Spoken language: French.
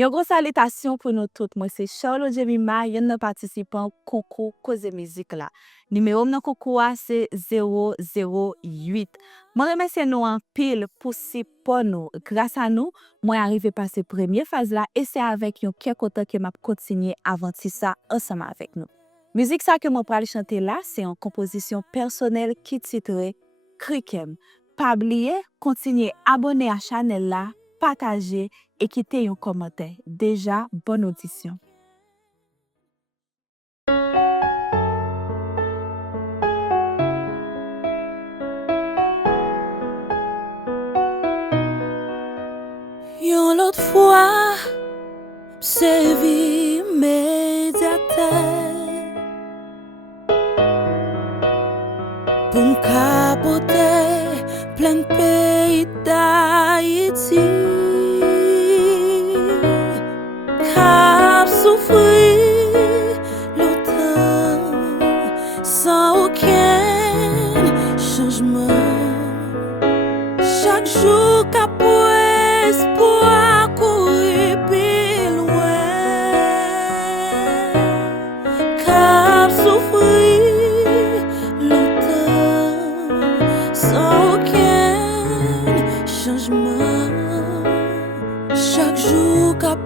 Une grosse salutation pour nous toutes. Moi, c'est Charlotte Jemima, un participant concours Cause musique là. Numéro de concours c'est 008. Je remercie nous en pile pour support nous. Grâce à nous, moi arrivé passer première phase là et c'est avec un cœur content que m'a continuer avant ça ensemble avec nous. Musique ça que moi pour chanter là, c'est une composition personnelle qui titrée Krikem. Pas oublier, continuez abonner à la chaîne là, partager et quitter un commentaire. Déjà, bonne audition. Yon l'autre fois, servi médiateur pour m'capoter plein pays d'Haïti. Cap souffrir longtemps sans aucun changement. Chaque jour cap espoir courir plus loin. Cap souffrir longtemps sans aucun changement. Chaque jour cap